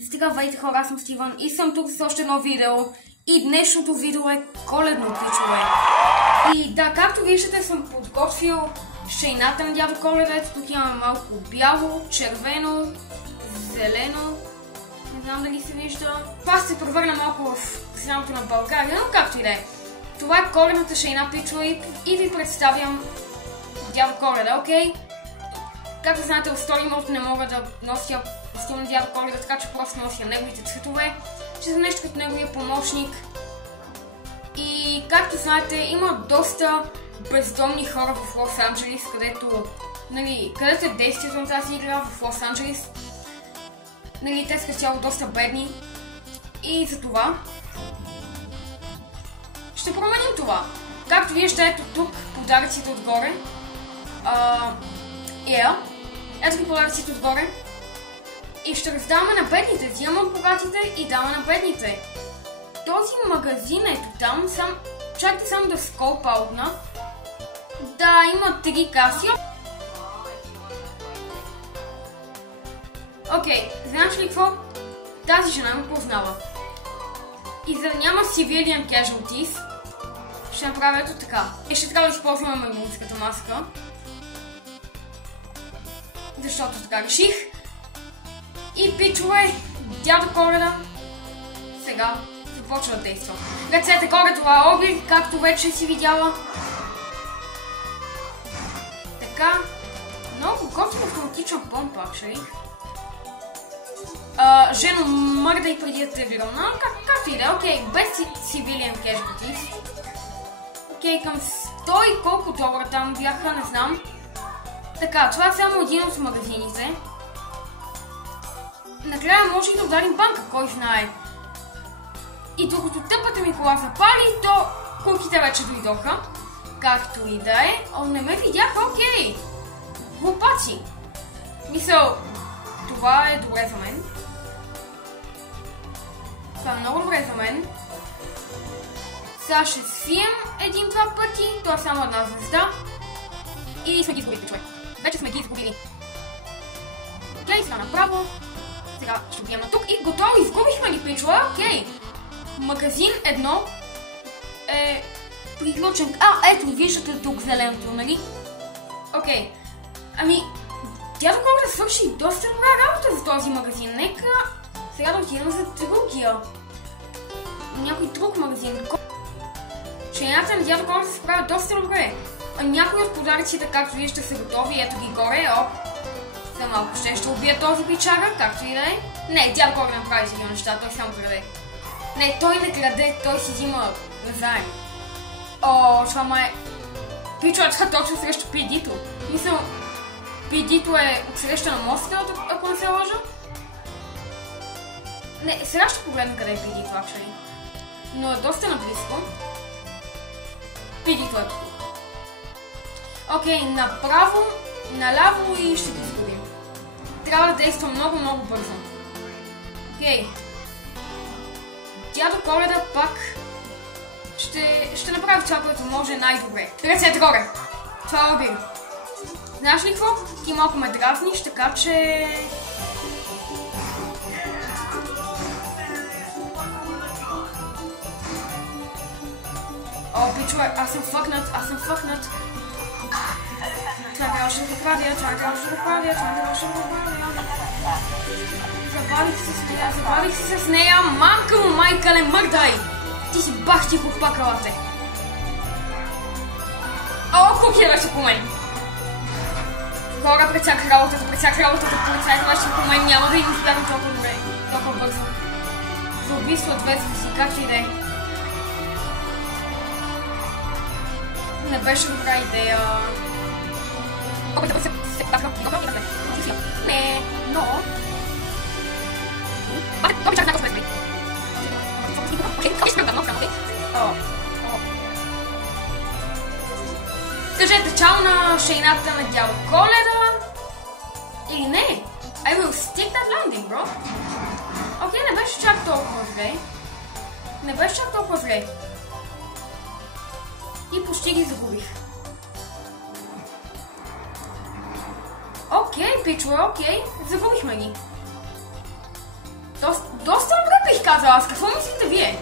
Здравейте хора, аз съм Стивън и съм тук с още едно видео. И днешното видео е коледно, пичове. И да, както виждате, съм подготвил шейната на Дядо Коледа. Ето тук имаме малко бяло, червено, зелено. Не знам дали се вижда. Това се превърна малко в срамото на България, но както и да е. Това е коледната шейна, пичове, и ви представям Дядо Коледа, окей? Както знаете, в Story Mode не мога да нося костюм на Дядо Коледа, така че просто нося неговите цветове. Ще съм нещо като неговия помощник. И както знаете, има доста бездомни хора в Лос Анджелис, където е действието на тази игра в Лос Анджелис. Те са цяло доста бедни. И за това ще променим това. Както виждате, ето тук подаръците отгоре. Ето ги подаръците отгоре. И ще раздаваме на бедните. Взимаме от богатите и даваме на бедните. Този магазин ето там, чакайте само да сколпаутна. Да, има 3 каси. Окей, знаеш ли какво? Тази жена ме познава. И за да няма civilian casualties, ще направя ето така. И ще трябва да използваме магическата маска. Защото така реших. И пичове, Дядо Коледа сега започва да действа. Ръцете горе, това е обир, както вече си видяла. Така, много готин автоматична помпа, actually. Жено, мърда и преди да те вирона, както и да е, окей, без civilian casualties. Окей, към 100 и колко долара там бяха, не знам. Така, това е само един от магазините. Накрая може и да ударим банка, кой знае. И докато тъпата ми кола запали, то кулките вече дойдоха. Както и да е. О, не ме видяха, окей. Глупаци. Мисъл, това е добре за мен. Това е много добре за мен. Сега ще свием един-два пъти. Това е само една звезда. И сме ги изгубили, човек. Вече сме ги изгубили. Окей, сега направо. Сега ще отидем на тук и готово, изгубихме ги, пичове, окей. Магазин 1 е приключен. Ето, виждате тук зеленото, нали? Окей. Дядо Коледа свърши доста добра работа за този магазин. Нека сега да отидем за другия. Някой друг магазин. Шейната на Дядо Коледа се справя доста добре. Някои от подаръците, както виждате, са готови. Ето ги горе. За малко ще убия този пичага, както и да е. Не, Дядо Коледа не прави такива неща, той само краде. Не, той не краде, той си взима назаем. Това май... Пичове, това точно срещу Пидито. Мисля, Пидито е отсреща на моста, ако не се лъжа. Не, сега ще погледна къде е Пидито, actually. Но е доста наблизко. Пидито е тук. Окей, направо, наляво и ще го изгубим. Трябва да действа много бързо. Окей. Дядо Коледа пак ще направи това, което може най-добре. Ръцете горе! Това е обир. Знаеш ли какво? Ти малко ме дразниш, така че... Пичове, аз съм фъкнат. Това трябваше да го правя. Забавих се с нея. Мамка му, майкале, мърдай! Ти си бахти по пакалате. Куки беше по мен. Хора, прецак работата, полицайите беше по мен. Няма да им избягам толкова добре, толкова бързо. За убийство от везли си, както и да е. Не беше добра идея. Не, но... Кажете чао на шейната на Дядо Коледа. Или не? I will stick that landing, bro. Окей, не беше чак толкова зле. И почти ги загубих. Окей, пичове, окей. Загубихме ги. доста добре бих казала. Аз какво мислите вие?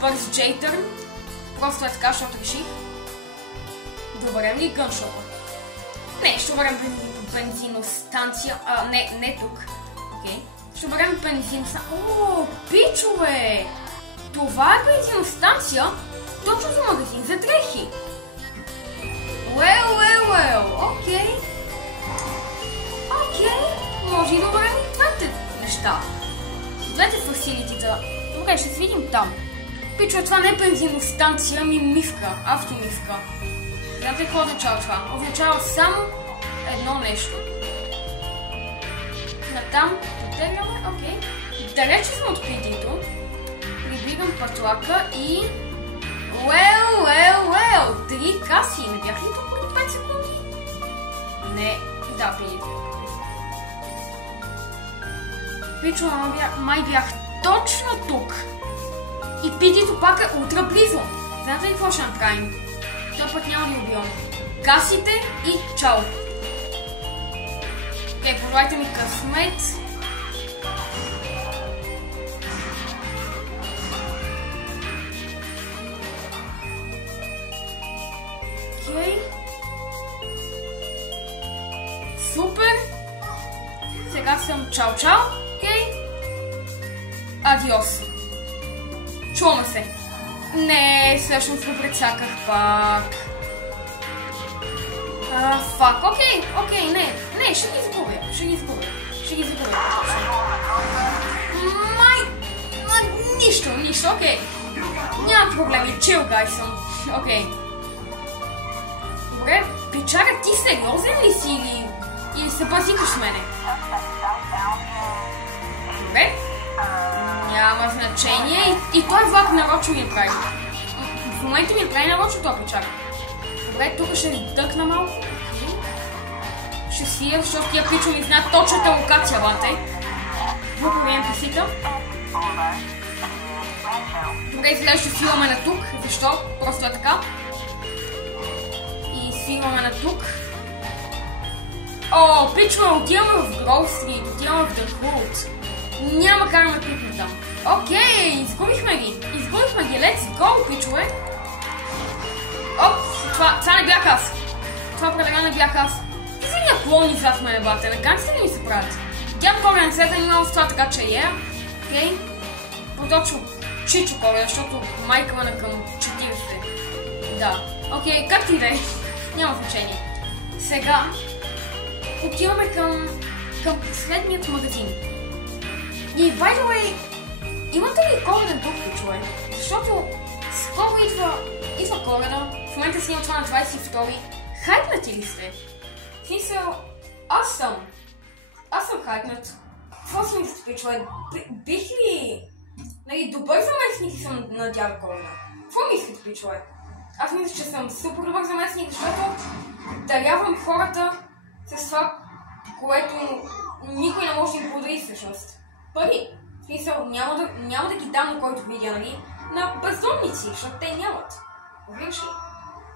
Бърз джейтърн. Просто е така, защото реших. Да оберем ли гъншопа? Не, ще оберем бензиностанция. Не тук. Окей. Ще оберем бензиностанция. О, пичове! Това е бензиностанция точно за магазин за дрехи. Окей. Може и да оберем и двете неща. Двете фасилитита. Добре, ще се видим там. Пичове, това не е бензиностанция, ами мивка, автомивка. Знаете какво означава това? Означава само едно нещо. Натам потегляме, окей. Далече сме от пидито. Придвигам пътлака и... Три каси. Не бях ли тук преди 5 секунди? Не, да, пидито. Пичове, май бях точно тук. И пидито пак е ултра близо. Знаете ли какво ще направим? Той път няма да убивам. Касите и чао. Окей, пожелайте ми късмет. Окей. Супер. Сега съм чао. Окей. Адиос. Чуваме се. Не, всъщност го прецаках пак. Фак, окей, не, ще ги загубя. Нищо, окей. Няма проблеми, чил гай съм. Окей. Добре, печага, ти сериозен ли си или се базикаш с мене? Добре. Няма значение и той влак нарочно ми прави. В момента ми прави нарочно това печага. Добре, тук ще дъкна малко. Ще свия, защото тия пичо ми знаят точната локация, бате. Глупави NPC-та. Добре, изглежда ще свиваме на тук. Защо? Просто е така. И свиваме на тук. О, пичове, отиваме в Grove Street, отиваме в The Hood. Няма как да ме кликне там. Окей, изгубихме ги, let's go, пичове. Оп, това не бях аз. Това определено не бях аз. Ти си ня клони зад мене, бате, на ганците ли ми се правят? Дядо Коля не се занимава с това, така че окей. Поточно Чичо Коля, защото майка ме на към 40. Да, окей, както и да е. Няма значение. Сега отиваме към последният магазин. И, by the way, имате ли Коледен дух, пичове? Защото скоро идва Коледа, в момента си има това на 22-и. Хайпнати ли сте? В смисъл, аз съм хайпнат. Какво си мислите, пичове? Бих ли... добър заместник съм на дядо Коледа. Какво мислите, пичове? Аз мисля, че съм супер добър заместник, защото дарявам хората с това, което никой не може да им подари всъщност. Пари. В смисъл, няма да ги дам на който видя, нали? На бездомници, защото те нямат. Виж ли?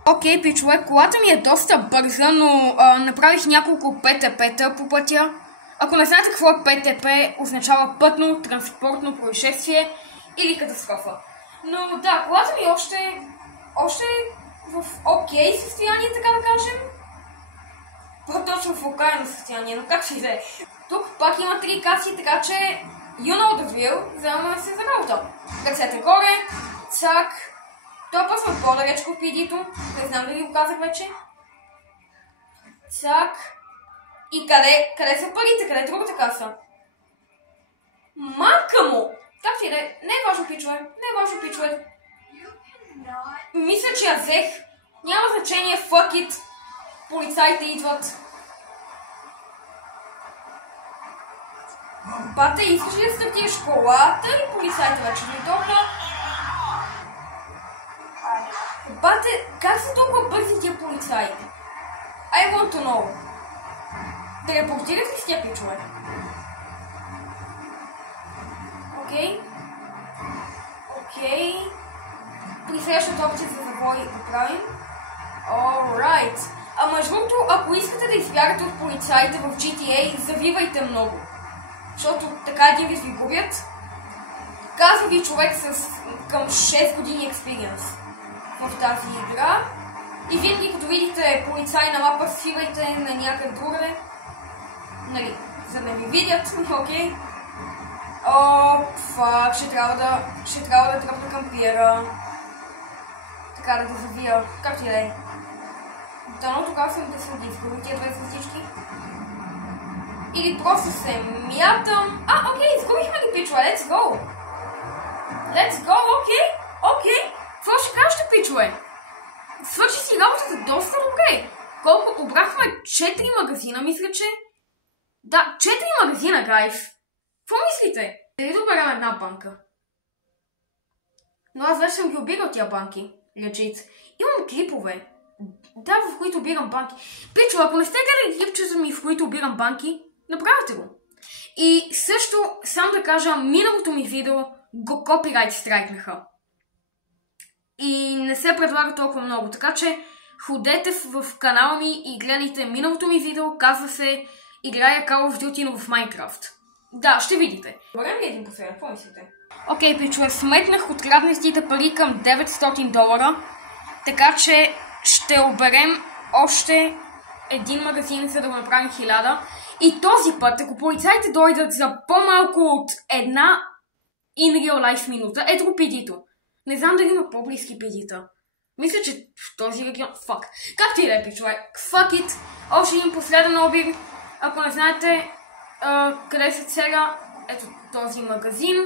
Окей, пичове, колата ми е доста бърза, но направих няколко ПТП-та по пътя. Ако не знаете какво е ПТП, означава пътно транспортно происшествие или катастрофа. Но да, колата ми още в окей състояние, така да кажем. По-точно в окаяно състояние, но как ще да е. Тук пак има 3 каси, така че you know the drill, вземаме се за работа. Ръцете горе, цак. Той път сме по-далечко от пидито, не знам дали го казах вече. Цак. И къде са парите? Къде е другата каса? Мака му! Как ти да е? Не е важно, пичове. Мисля, че я взех. Няма значение, fuck it. Полицаите идват. Бате, искаш ли да стартираш колата или полицаите вече дойдоха? Бате, как са толкова бързи тия полицаи? I want to know. Да репортират ли с тия пичове? Окей. При следващата опция за завой го правим. Alright. А между другото, ако искате да избягате от полицаите в GTA, завивайте много. защото така един вид ви губят. Казва ви човек с към 6 години експириенс в тази игра. И винаги като видите полицай на мапа, свивайте на някъде другаде. Нали, за да ми видят, окей. О, фак, ще трябва да тръпна към пиера. Така да завия, както и да е. Дано тогава съм да се отискам тия две звездички. Или просто се мятам. Окей, изгубихме ги, пичове, let's go! Let's go, окей! Какво ще кажете, пичове? Свърши си работата доста добре. Колко обрахме 4 магазина, мисля, че... Да, 4 магазина, гайс. Какво мислите? Дали да оберем една банка? Но аз вече съм ги обирал тия банки. Legit. Имам клипове. Да, в които обирам банки. Пичо, ако не сте гледали клипчета ми, в които обирам банки, направете го. И също, само да кажа, миналото ми видео го копирайт страйкнаха. И не се предлага толкова много, така че ходете в канала ми и гледайте миналото ми видео, казва се играя Call of Duty в Minecraft. Да, ще видите. Добре ли един последен? Какво мислите? Окей, пичове, сметнах откраднестите пари към $900, така че ще оберем още един магазин, за да го направим 1000. И този път, ако полицайите дойдат за по-малко от една in real life минута, ето го пидито. Не знам дали има по-близки пидита. Мисля, че в този регион... Фак. Както и да е, пичове. Fuck it. Още един последен обир. Ако не знаете къде се целя, ето този магазин.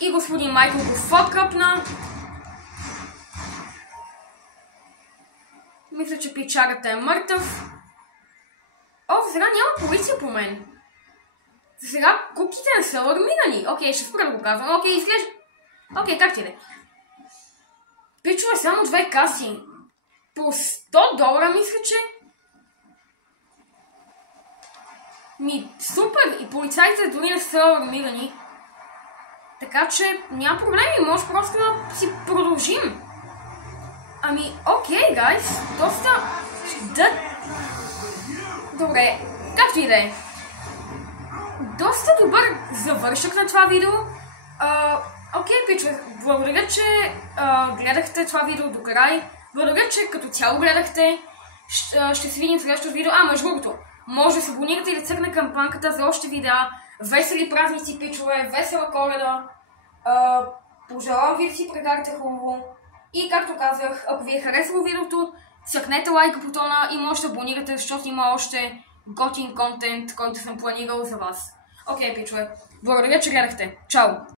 И господин Майкъл го факъпна. Мисля, че пичарата е мъртъв. Сега няма полиция по мен. Сега куките не са армирани. Окей, ще спра да го казвам. Окей, изглежда. Окей, как ти да? Пичове, само 2 каси. По $100, мисля, че. Супер! И полицайите дори не са армирани. Така че няма проблеми, може просто да си продължим. Окей, гайс, доста... Добре, както и да е. Доста добър завършък на това видео. Окей, пичове, благодаря, че гледахте това видео до край. Благодаря, че като цяло гледахте. Ще се видим в следващото видео. Между другото, може да се абонирате и да цъкне кампанката за още видеа. Весели празници, пичове, весела Коледа. Пожелавам ви да си прекарате хубаво. И както казах, ако ви е харесало видеото, цъкнете лайк бутона и може да абонирате, защото има още готин контент, който съм планирал за вас. Окей, пичове, благодаря, че гледахте. Чао!